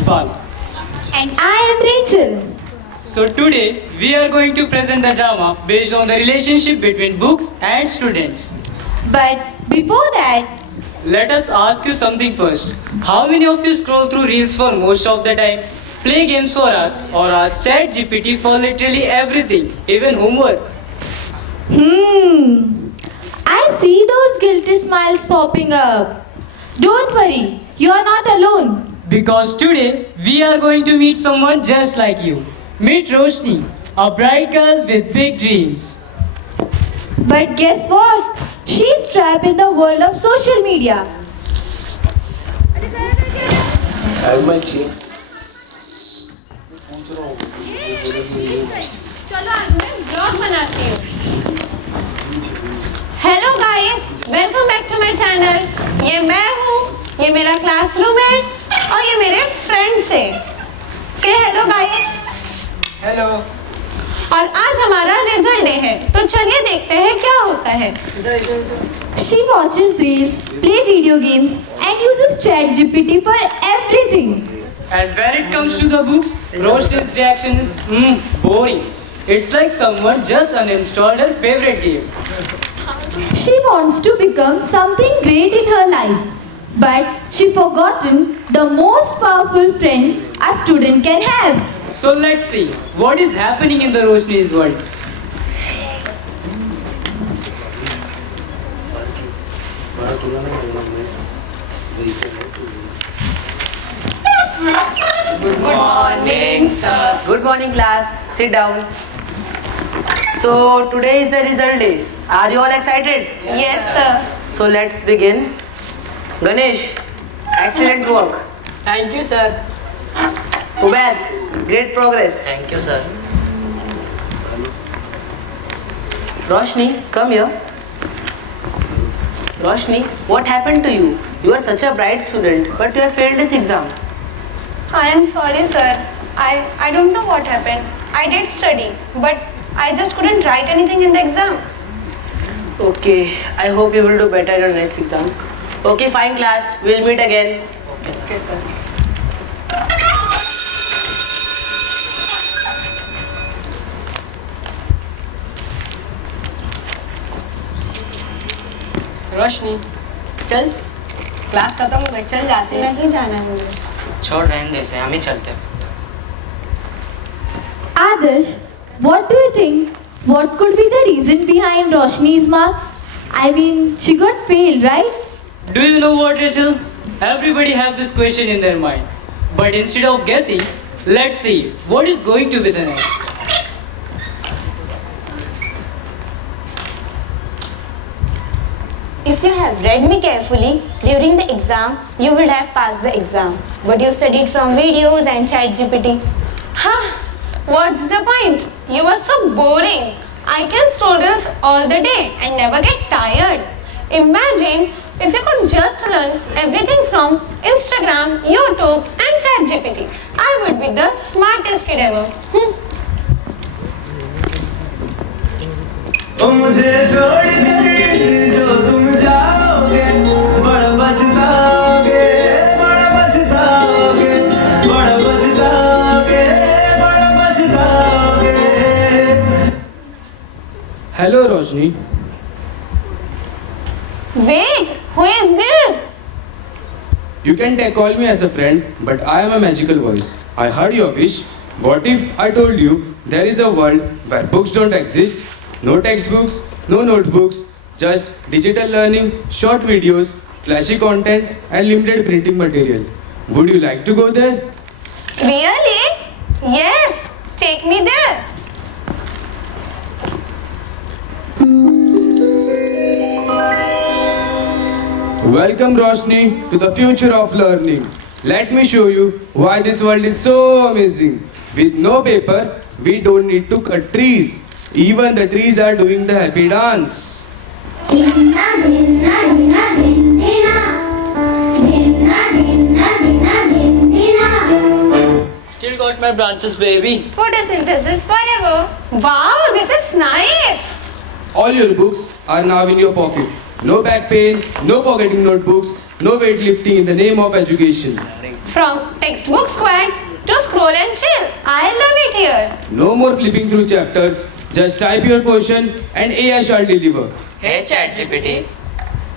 Yashpal. And I am Rachel. So today we are going to present the drama based on the relationship between books and students. But before that, Let us ask you something first. How many of you scroll through reels for most of the time? Play games for hours or ask ChatGPT for literally everything, even homework? I see those guilty smiles popping up. Don't worry, you are not alone. Because today we are going to meet someone just like you. Meet Roshni, a bright girl with big dreams. But guess what? She's trapped in the world of social media. Have my cheek. चलो आज मैं blog बनाती हूँ। Hello guys, welcome back to my channel. ये मैं हूँ, ये मेरा क्लासरूम है और ये मेरे फ्रेंड्स हैं। से हेलो गाइस। हेलो। और आज हमारा रिजल्ट डे है, तो चलिए देखते हैं क्या होता है। She watches reels, play video games, and uses ChatGPT for everything. And when it comes to the books, Roshni's reaction is boring. It's like someone just uninstalled her favorite game. She wants to become something great in her life, but she forgotten the most powerful friend a student can have. So let's see what is happening in the Roshni's world. Good morning sir. Good morning class, sit down. So today is the result day. Are you all excited? Yes sir. So let's begin. Ganesh, excellent work. Thank you, sir. Ubaid, great progress. Thank you, sir. Roshni, come here. Roshni, what happened to you? You are such a bright student, but you have failed this exam. I am sorry, sir. I don't know what happened. I did study, but I just couldn't write anything in the exam. Okay, I hope you will do better in your next exam. Okay, fine class. We'll meet again. Okay, sir. रोशनी, चल class खत्म हो गई, चल जाते हैं। नहीं जाना है मुझे। छोड़ रहने दे इसे, हम ही चलते हैं। Adarsh, what do you think? What could be the reason behind Roshni's marks? I mean, she got failed, right? Do you know what, Rachel? Everybody have this question in their mind. But instead of guessing, let's see what is going to be the next. If you have read me carefully during the exam, you would have passed the exam. But you studied from videos and ChatGPT. Huh? What's the point? You are so boring. I can scroll reels all the day and never get tired. Imagine if you could just learn everything from Instagram, YouTube and ChatGPT. I would be the smartest kid ever. ओ मुझे छोड़कर जो तुम जाओगे, बड़ा पछताओगे, बड़ा पछताओगे, बड़ा पछताओगे, बड़ा पछताओगे। Hello, Roshni. Wait, who is there? You can call me as a friend, but I am a magical voice. I heard your wish. What if I told you there is a world where books don't exist? No textbooks, no notebooks, just digital learning, short videos, flashy content, and limited printing material. Would you like to go there? Really? Yes, take me there. Welcome, Roshni, to the future of learning. Let me show you why this world is so amazing. With no paper, we don't need to cut trees. Even the trees are doing the happy dance. Dhinna dhinna dhinna dhin dhinna, dhinna dhinna dhinna dhin dhinna. Still got my branches, baby. Photosynthesis forever. Wow, this is nice. All your books are now in your pocket. No back pain, no forgetting notebooks, no weightlifting in the name of education. From textbook squads to scroll and chill. I love it here. No more flipping through chapters. Just type your question and AI shall deliver. Hey ChatGPT.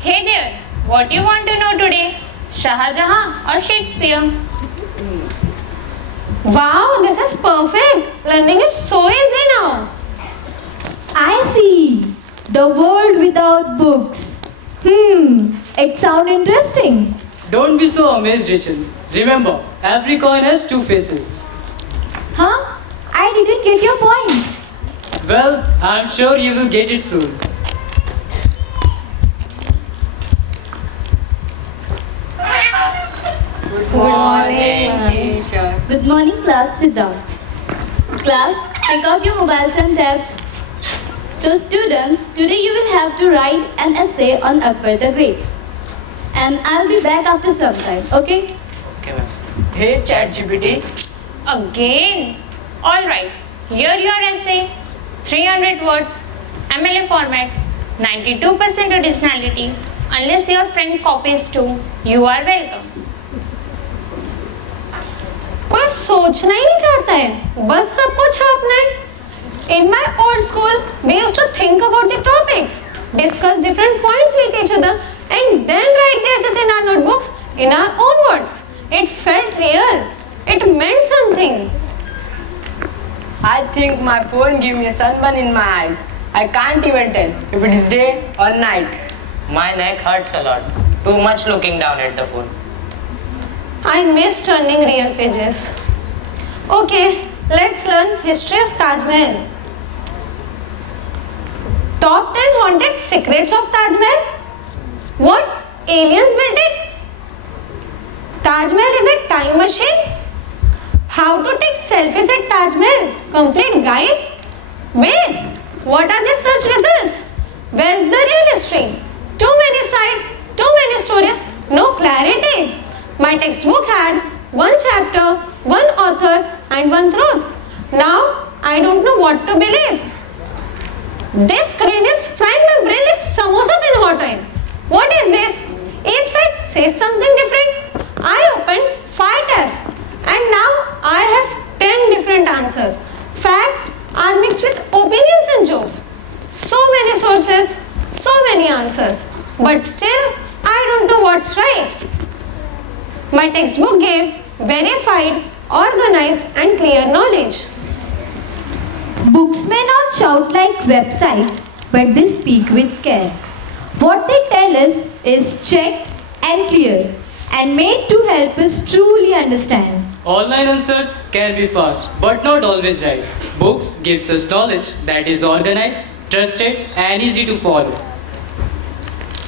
Hey there, what you want to know today? Shah Jahan or Shakespeare? Wow, this is perfect. Learning is so easy now. I see. The world without books. It sounds interesting. Don't be so amazed, Rachel. Remember, every coin has two faces. Huh? I didn't get your point. Well, I'm sure you will get it soon. Good morning, ma'am. Good morning, class. Sit down. Class, take out your mobiles and tabs. So students, today you will have to write an essay on Akbar the Great. And I'll be back after some time, okay? Okay, ma'am. Hey ChatGPT. Again? Alright, here your essay. 300 words, MLA format, 92% originality. Unless your friend copies too, you are welcome. कोई सोचना ही नहीं चाहता है, बस सबको छापना है. In my old school, we used to think about the topics, discuss different points with each other, and then write the essays in our notebooks in our own words. It felt real. It meant something. I think my phone gave me a sunburn in my eyes. I can't even tell if it is day or night. My neck hurts a lot. Too much looking down at the phone. I miss turning real pages. Okay, let's learn history of Taj Mahal. Top 10 haunted secrets of Taj Mahal. What? Aliens built it? Taj Mahal is a time machine? How to take selfies at Taj Mahal? Complete guide? Wait, what are the search results? Where's the real history? Too many sites, too many stories, no clarity. My textbook had one chapter, one author and one truth. Now I don't know what to believe. This screen is frying my brain like samosas in hot oil. What is this? Each side says something different. I opened 5 tabs and now I have 10 different answers. Facts are mixed with opinions and jokes. So many sources, so many answers. But still, I don't know what's right. My textbook gave verified, organized and clear knowledge. Books may not shout like website, but they speak with care. What they tell us is checked and clear and made to help us truly understand. Online answers can be fast, but not always right. Books gives us knowledge that is organized, trusted and easy to follow.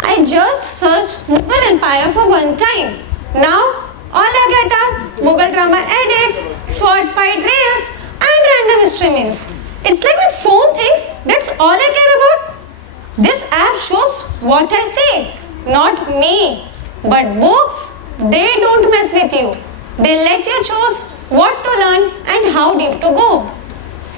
I just searched Mughal Empire for one time. Now, all I get are Mughal drama edits, sword fight reels, and random history memes. It's like my phone thinks that's all I care about. This app shows what I say, not me. But books, they don't mess with you. They let you choose what to learn and how deep to go.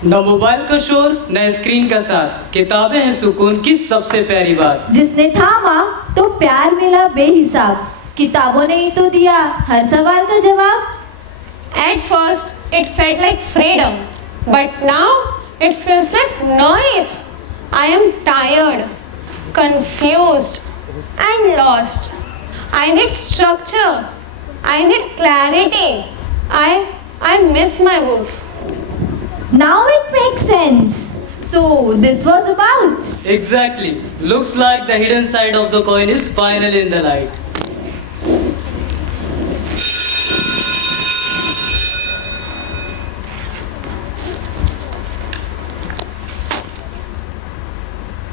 न mobile का शोर न screen का साथ, किताबें हैं सुकून की सबसे प्यारी बात. जिसने थामा तो प्यार मिला बेहिसाब. किताबों ने ही तो दिया हर सवाल का जवाब. At first, it felt like freedom, but now it feels like noise. I am tired, confused, and lost. I need structure. I need clarity. I miss my books. Now it makes sense. So this was about. Exactly. Looks like the hidden side of the coin is finally in the light.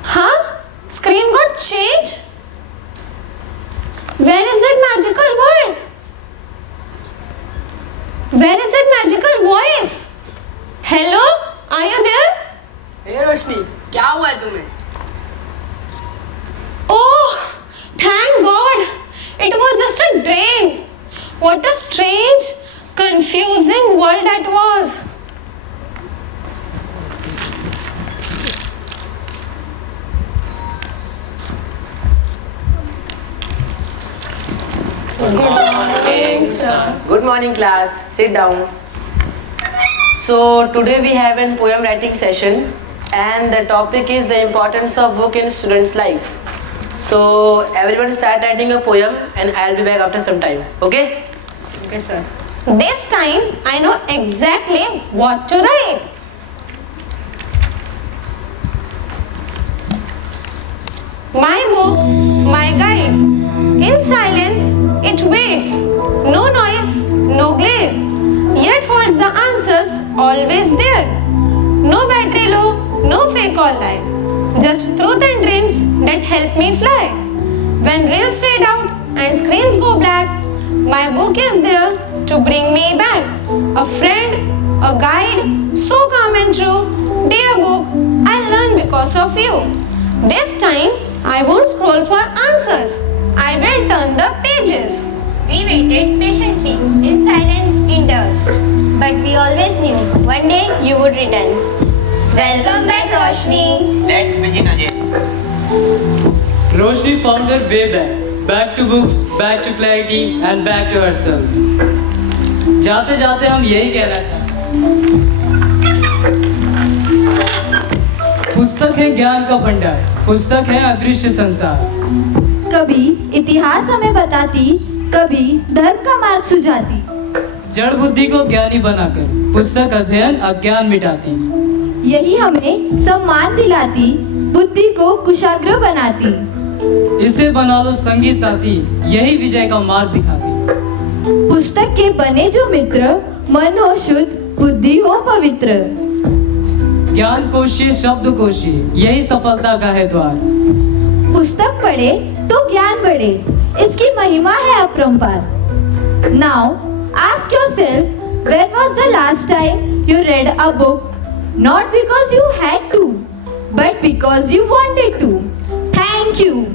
Huh? Screen got changed? Where is that magical word? Where is that magical voice? Hello? Are you there? हे रोशनी, क्या हुआ है तुम्हें? Oh, thank God. It was just a dream. What a strange, confusing world that was. Good morning, sir. Good morning class. Sit down. So today we have a poem writing session and the topic is the importance of book in students' life. So everyone start writing a poem and I'll be back after some time. Okay? Okay, sir. This time I know exactly what to write. My book, my guide. In silence, it waits. No noise, no glare. Yet holds the answers always there. No battery low, no fake or lie. Just truth and dreams that help me fly. When reels fade out and screens go black, my book is there to bring me back. A friend, a guide, so calm and true. Dear book, I learn because of you. This time, I won't scroll for answers. I will turn the pages. We waited patiently in silence, in dust. But we always knew one day you would return. Welcome back, Roshni. Let's begin again. Roshni found her way back. Back to books, back to clarity, and back to herself. जाते जाते हम यही कहना चाहते पुस्तक है ज्ञान का भंडार, पुस्तक है अदृश्य संसार। कभी इतिहास हमें बताती, कभी धर्म का मार्ग सुझाती। जड़ बुद्धि को ज्ञानी बनाकर पुस्तक अध्ययन अज्ञान मिटाती। यही हमें सम्मान दिलाती, बुद्धि को कुशाग्र बनाती। इसे बना लो संगी साथी, यही विजय का मार्ग दिखाती। पुस्तक के बने जो मित्र, मन हो शुद्ध, बुद्धि हो पवित्र। ज्ञान कोशीय शब्द कोशीय, यही सफलता का है द्वार। पुस्तक पढ़े तो ज्ञान बढ़े, इसकी महिमा है अपरंपार। Now ask yourself, when was the last time you read a book? Not because you had to, but because you wanted to. Thank you.